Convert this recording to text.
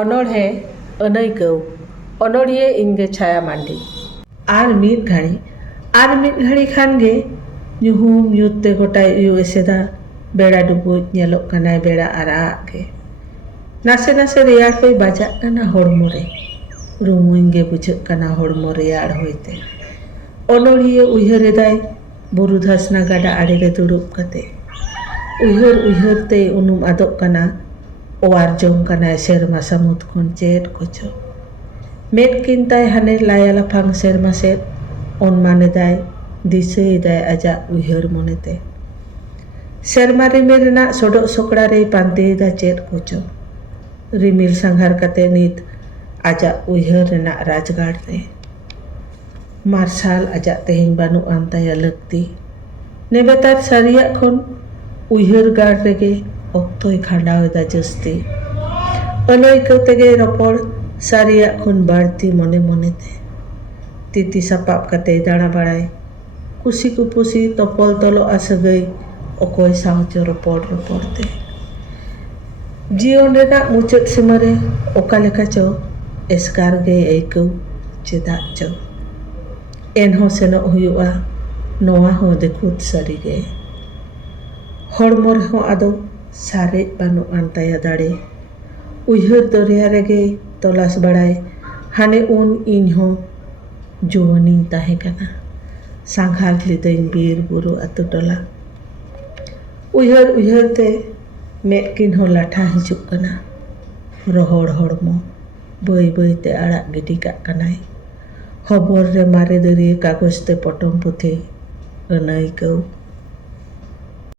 अनोढ़े अनैकौ अनोड़िए इनगे छाया मांडी are मीद घड़ी खान गे ñuhum ñutte gotai uyu eseda bera dubuj nyelok kanai bera arak ge nase reyar hoi bajak kana hormo re rumuing ge bujak kana hormo reyar hoite onoriye uyhar edai buru dhasna gada are re durup kate uyhar te unum adok kana owar jom kana serma samut kon chet kocho met kintai hane layala phang serma set on manedai disay aja uyhar monete serma rimil na sodok sokra re pante da chet kocho rimil sanghar kate nit aja uyhar na rajgar re marsal aja tehing banu antaya lakti nebetar sariya khon uyhar gar rege oktoi khandaw da jasti anoi kotege ropor sariya khon barti mone monete titi sapap kate dana barai kusi kupusi topol tolo asagai okoy saucho ropor te jion rena mucet simare okaleka cho eskar ge eikau cedak cho enho seno huyua noa ho dekut sarige hormor ho ado sare banu antaya dare uyhar doria rege tolas barai hane un inho juwaning tahe kana sanghar lidain bir buru atu tola uyhar te metkin ho latha hijuk kana rohor hormo bai te arak gidi kak kanai hobor re mare dari kagos te potom putih anai kau